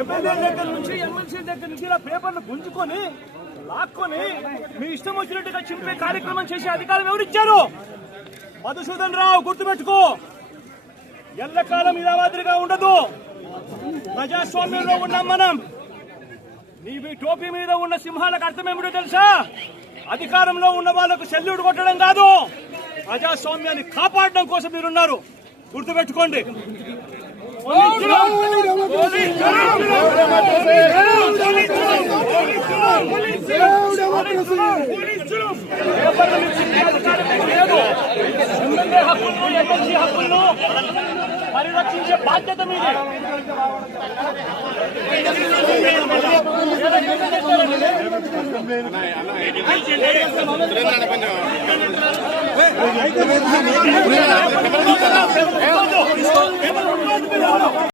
MLA దగ్గర నుంచి MLC దగ్గర నుంచి ఇలా పేపర్లు గుంజుకొని లాక్కొని మీ ఇష్టం వచ్చినట్టుగా చింపే కార్యక్రమం చేసే అధికారం ఎవరిచ్చారు? మధుసూదన్ రావు, గుర్తుపెట్టుకో. ఎల్లకాలం ఇలా మాదిరిగా ఉండదు. ప్రజాస్వామ్యంలో ఉన్నాం మనం. నీవి టోపీ మీద ఉన్న సింహాలకు అర్థం ఏమిటో తెలుసా? అధికారంలో ఉన్న వాళ్ళకు సెల్యూట్ కొట్టడం కాదు, ప్రజాస్వామ్యాన్ని కాపాడడం కోసం మీరున్నారు. గుర్తుపెట్టుకోండి. హక్కులను పరిరక్షించే బాధ్యత మీది.